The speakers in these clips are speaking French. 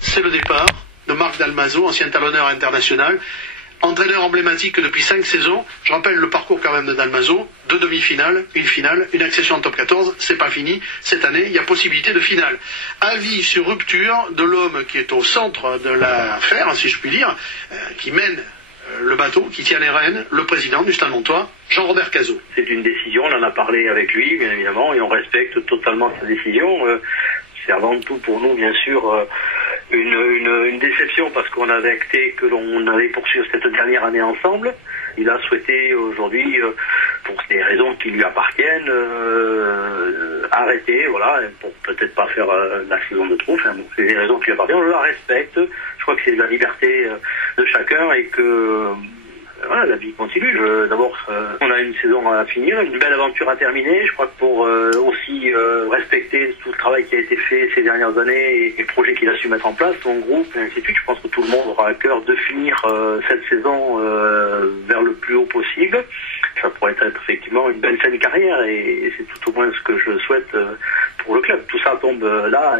C'est le départ de Marc Dalmaso, ancien talonneur international, entraîneur emblématique depuis 5 saisons. Je rappelle le parcours quand même de Dalmaso, 2 demi-finales, une finale, une accession en top 14, c'est pas fini. Cette année, il y a possibilité de finale. Avis sur rupture de l'homme qui est au centre de l'affaire, si je puis dire, qui mène le bateau, qui tient les rênes, le président du Stade Montois, Jean-Robert Cazot. C'est une décision, on en a parlé avec lui, bien évidemment, et on respecte totalement sa décision. C'est avant tout pour nous, bien sûr, une déception parce qu'on avait acté que l'on allait poursuivre cette dernière année ensemble. Il a souhaité aujourd'hui, pour des raisons qui lui appartiennent, arrêter, voilà, pour peut-être pas faire la saison de trop. Enfin, c'est des raisons qui lui appartiennent, on la respecte. Je crois que c'est la liberté de chacun et que voilà, la vie continue. D'abord, on a une saison à finir, une belle aventure à terminer. Je crois que pour aussi respecter tout le travail qui a été fait ces dernières années et les projets qu'il a su mettre en place, son groupe, et ainsi de suite, je pense que tout le monde aura à cœur de finir cette saison vers le plus haut possible. Ça pourrait être effectivement une belle fin de carrière et c'est tout au moins ce que je souhaite pour le club. Tout ça tombe là,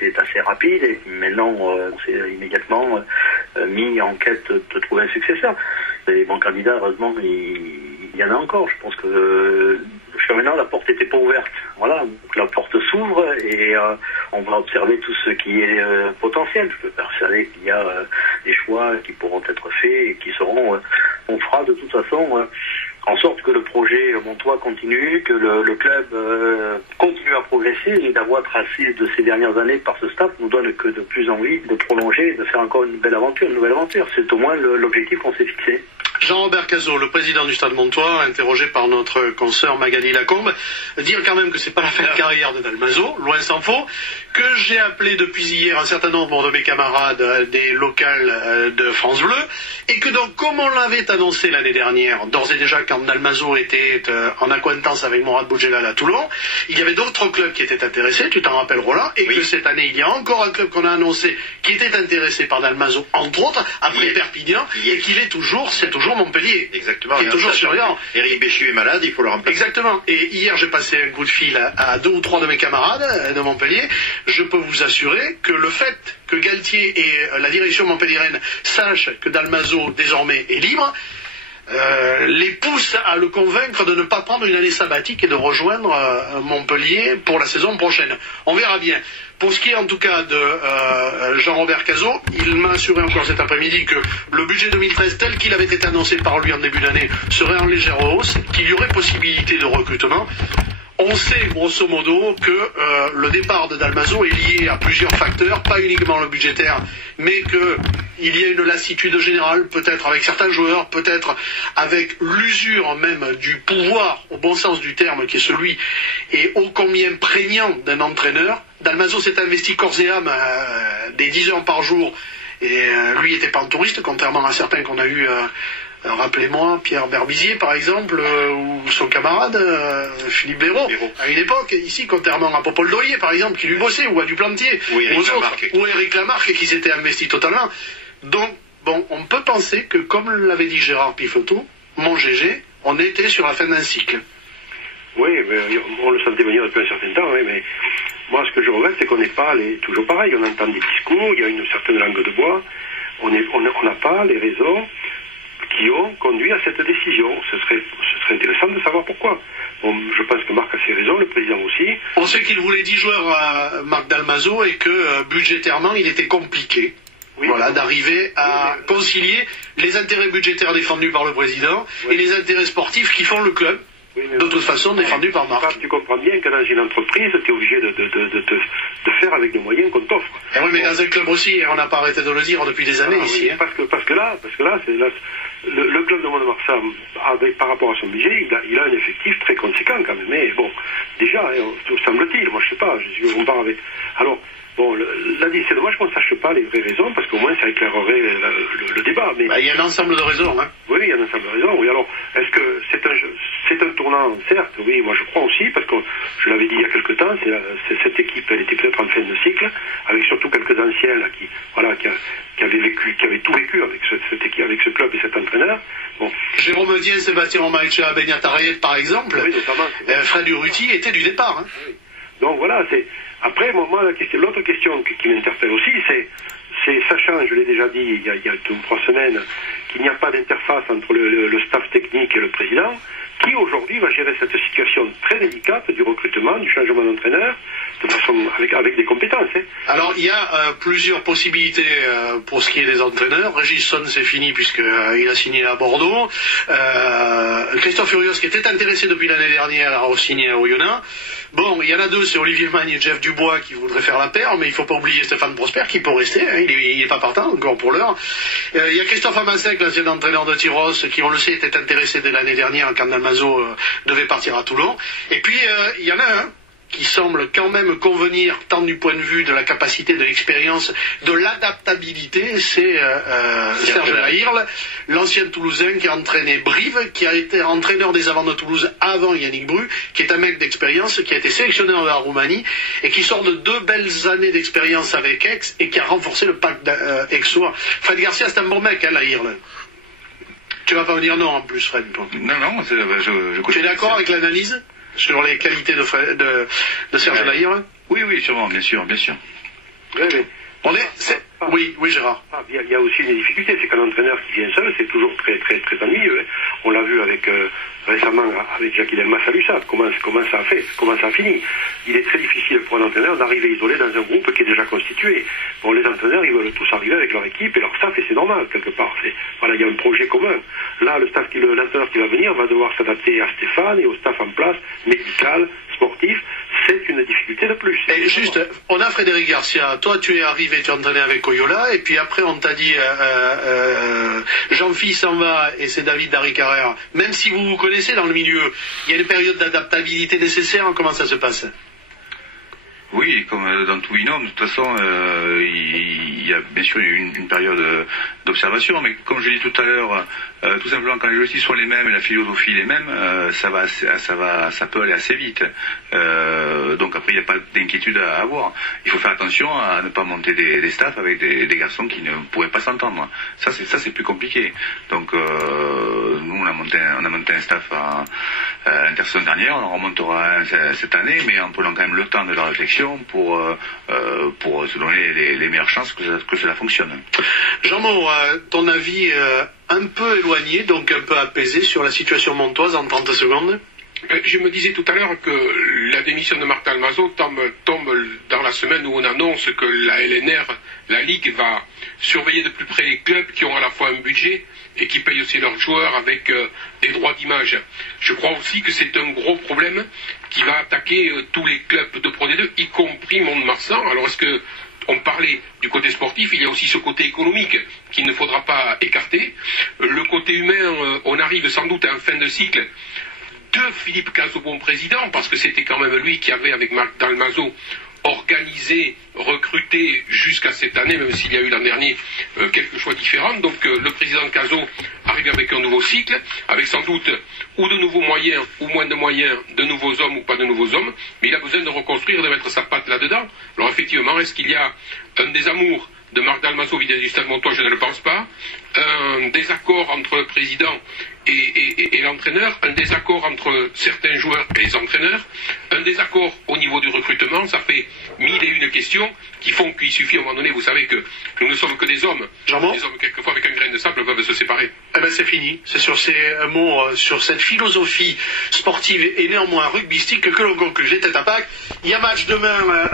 c'est assez rapide et maintenant on s'est immédiatement mis en quête de trouver un successeur. Les bons candidats, heureusement, il y en a encore. Je pense que jusqu'à maintenant la porte n'était pas ouverte. Voilà, donc la porte s'ouvre et on va observer tout ce qui est potentiel. Je peux persuader qu'il y a des choix qui pourront être faits et qui seront. On fera de toute façon en sorte que le projet Montois continue, que le club continue à progresser et la voie tracée de ces dernières années par ce staff nous donne que de plus envie de prolonger, de faire encore une nouvelle aventure. C'est au moins l'objectif qu'on s'est fixé. Jean-Robert Cazot, le président du Stade Montois, interrogé par notre consoeur Magali Lacombe, dire quand même que c'est pas la fin de carrière de Dalmaso, loin s'en faut, que j'ai appelé depuis hier un certain nombre de mes camarades des locales de France Bleu, et que donc, comme on l'avait annoncé l'année dernière, d'ores et déjà quand Dalmaso était en accointance avec Mourad Boudjelal à Toulon, il y avait d'autres clubs qui étaient intéressés, tu t'en rappelles Roland, et oui. Que cette année, il y a encore un club qu'on a annoncé qui était intéressé par Dalmaso, entre autres, après Perpignan, et qu'il est toujours, c'est toujours Montpellier. Exactement. Qui est toujours surveillant. Eric Béchu est malade, il faut le remplacer. Exactement. Et hier, j'ai passé un coup de fil à 2 ou 3 de mes camarades de Montpellier. Je peux vous assurer que le fait que Galtier et la direction montpelliéraine sachent que Dalmaso, désormais, est libre, les pousse à le convaincre de ne pas prendre une année sabbatique et de rejoindre Montpellier pour la saison prochaine. On verra bien. Pour ce qui est en tout cas de Jean-Robert Cazot, il m'a assuré encore cet après-midi que le budget 2013 tel qu'il avait été annoncé par lui en début d'année serait en légère hausse, qu'il y aurait possibilité de recrutement. On sait grosso modo que le départ de Dalmaso est lié à plusieurs facteurs, pas uniquement le budgétaire, mais qu'il y a une lassitude générale, peut-être avec certains joueurs, peut-être avec l'usure même du pouvoir, au bon sens du terme, qui est celui et ô combien prégnant d'un entraîneur. Dalmaso s'est investi corps et âme des 10 heures par jour, et lui n'était pas un touriste, contrairement à certains qu'on a eu... rappelez-moi, Pierre Berbizier, par exemple, ou son camarade, Philippe Béraud, à une époque, ici, contrairement à Popol Doyer, par exemple, qui lui bossait, ou à Duplantier, ou Éric Lamarque, qui s'était investi totalement. Donc, bon, on peut penser que, comme l'avait dit Gérard Pifoto, mon GG, on était sur la fin d'un cycle. Oui, mais on le sentait venir depuis un certain temps, oui, mais moi, ce que je regrette, c'est qu'on n'est pas toujours pareil. On entend des discours, il y a une certaine langue de bois, on n'a pas les raisons qui ont conduit à cette décision. Ce serait intéressant de savoir pourquoi. Bon, je pense que Marc a ses raisons, le président aussi. On sait qu'il voulait 10 joueurs à Marc Dalmaso et que budgétairement il était compliqué. Oui, voilà, d'arriver à concilier les intérêts budgétaires défendus par le président et les intérêts sportifs qui font le club. Oui, de toute façon défendu par Marc. Tu comprends bien que dans une entreprise, tu es obligé de faire avec les moyens qu'on t'offre. Et oui, mais dans un club aussi, on n'a pas arrêté de le dire depuis des années ici. Oui, hein. Parce que là, le club de Mont-de-Marsan, par rapport à son budget, il a un effectif très conséquent quand même. Mais bon, déjà, semble-t-il, moi je sais pas, je compare avec... Alors, bon, là, c'est dommage qu'on ne sache pas les vraies raisons, parce qu'au moins ça éclairerait le débat. Mais il y a un ensemble de raisons, hein. Oui, il y a un ensemble de raisons. Oui, alors, est-ce que c'est un tournant, certes, oui, moi je crois aussi, parce que je l'avais dit il y a quelque temps, cette équipe, elle était peut-être en fin de cycle, avec surtout quelques anciens là, qui avaient tout vécu avec cette équipe, avec ce club et cet entraîneur. Bon. Jérôme Dien, Sébastien Romaïcha, Benyat Arayet, par exemple, oui, notamment, Fred Urruti était du départ. Hein. Oui. Donc voilà, Après, moi l'autre question qui m'interpelle aussi, c'est sachant, je l'ai déjà dit il y a 2 ou 3 semaines, qu'il n'y a pas d'interface entre le staff technique et le président, qui aujourd'hui va gérer cette situation très délicate du recrutement, du changement d'entraîneur, de façon avec des compétences. Alors il y a plusieurs possibilités pour ce qui est des entraîneurs. Régis Son, c'est fini puisqu'il a signé à Bordeaux. Christophe Furios, qui était intéressé depuis l'année dernière, a re-signé à Oyonnax. Bon, il y en a 2, c'est Olivier Magne et Jeff Dubois qui voudraient faire la paire, mais il ne faut pas oublier Stéphane Prosper qui peut rester, hein, il n'est pas partant encore pour l'heure. Il y a Christophe Amassec, l'ancien entraîneur de Tyros, qui on le sait était intéressé dès l'année dernière quand Dalmaso devait partir à Toulon. Et puis il y en a un qui semble quand même convenir tant du point de vue de la capacité, de l'expérience, de l'adaptabilité, c'est Serge Lahirle, l'ancien Toulousain qui a entraîné Brive, qui a été entraîneur des avants de Toulouse avant Yannick Bru, qui est un mec d'expérience, qui a été sélectionneur de la Roumanie et qui sort de 2 belles années d'expérience avec Aix et qui a renforcé le pack d'Aixois. Fred Garcia, c'est un bon mec, hein, Lahirle. Tu vas pas me dire non en plus, Fred, toi. Non, je Tu es d'accord avec l'analyse sur les qualités de Serge Lahirle? Oui, sûrement, bien sûr. Oui, Gérard. Il y a aussi une difficulté, c'est qu'un entraîneur qui vient seul, c'est toujours très ennuyeux. Hein. On l'a vu récemment avec Jackie Delmas à l'USAP, comment ça a fini. Il est très difficile pour un entraîneur d'arriver isolé dans un groupe qui est déjà constitué. Bon, les entraîneurs, ils veulent tous arriver avec leur équipe et leur staff, et c'est normal, quelque part. Il y a un projet commun. Là, l'entraîneur qui va venir va devoir s'adapter à Stéphane et au staff en place, médical, sportif. C'est une difficulté de plus. Et juste, on a Frédéric Garcia. Toi, tu es arrivé, tu es entraîné avec Oyonnax, et puis après, on t'a dit Jean-Phi s'en va et c'est David Darry-Carrère. Même si vous vous connaissez dans le milieu, il y a une période d'adaptabilité nécessaire. Comment ça se passe? Oui, comme dans tout binôme, de toute façon, il y a bien sûr une période d'observation, mais comme je l'ai dit tout à l'heure, tout simplement quand les logistiques sont les mêmes et la philosophie les mêmes, ça peut aller assez vite. Donc après, il n'y a pas d'inquiétude à avoir. Il faut faire attention à ne pas monter des staffs avec des garçons qui ne pourraient pas s'entendre. Ça c'est plus compliqué. Donc nous on a monté un staff à l'intersaison dernière, on en remontera un cette année, mais en prenant quand même le temps de la réflexion pour se donner les meilleures chances que cela fonctionne. Jean-Mo, ton avis un peu éloigné, donc un peu apaisé sur la situation montoise en 30 secondes? Je me disais tout à l'heure que la démission de Marc Dalmaso tombe dans la semaine où on annonce que la LNR, la Ligue, va surveiller de plus près les clubs qui ont à la fois un budget et qui payent aussi leurs joueurs avec des droits d'image. Je crois aussi que c'est un gros problème qui va attaquer tous les clubs de Pro D2, y compris Mont-de-Marsan. Alors est-ce que on parlait du côté sportif, il y a aussi ce côté économique qu'il ne faudra pas écarter. Le côté humain, on arrive sans doute à un fin de cycle de Philippe Cazobon président, parce que c'était quand même lui qui avait, avec Marc Dalmaso, organisé, recruté jusqu'à cette année, même s'il y a eu l'an dernier quelques choix différents. Donc le président Cazot arrive avec un nouveau cycle, avec sans doute ou de nouveaux moyens, ou moins de moyens, de nouveaux hommes ou pas de nouveaux hommes, mais il a besoin de reconstruire, de mettre sa patte là-dedans. Alors effectivement, est-ce qu'il y a un désamour de Marc Dalmaso vis-à-vis du Stade Montois? Je ne le pense pas. Un désaccord entre le président et l'entraîneur, un désaccord entre certains joueurs et les entraîneurs, un désaccord au niveau du recrutement. Ça fait 1001 questions qui font qu'il suffit à un moment donné, vous savez que nous ne sommes que des hommes. Des hommes quelquefois avec un grain de sable peuvent se séparer. Eh ben c'est fini. C'est sur ces mots, sur cette philosophie sportive et néanmoins rugbystique que l'on conclut. J'étais à Pâques. Il y a match demain.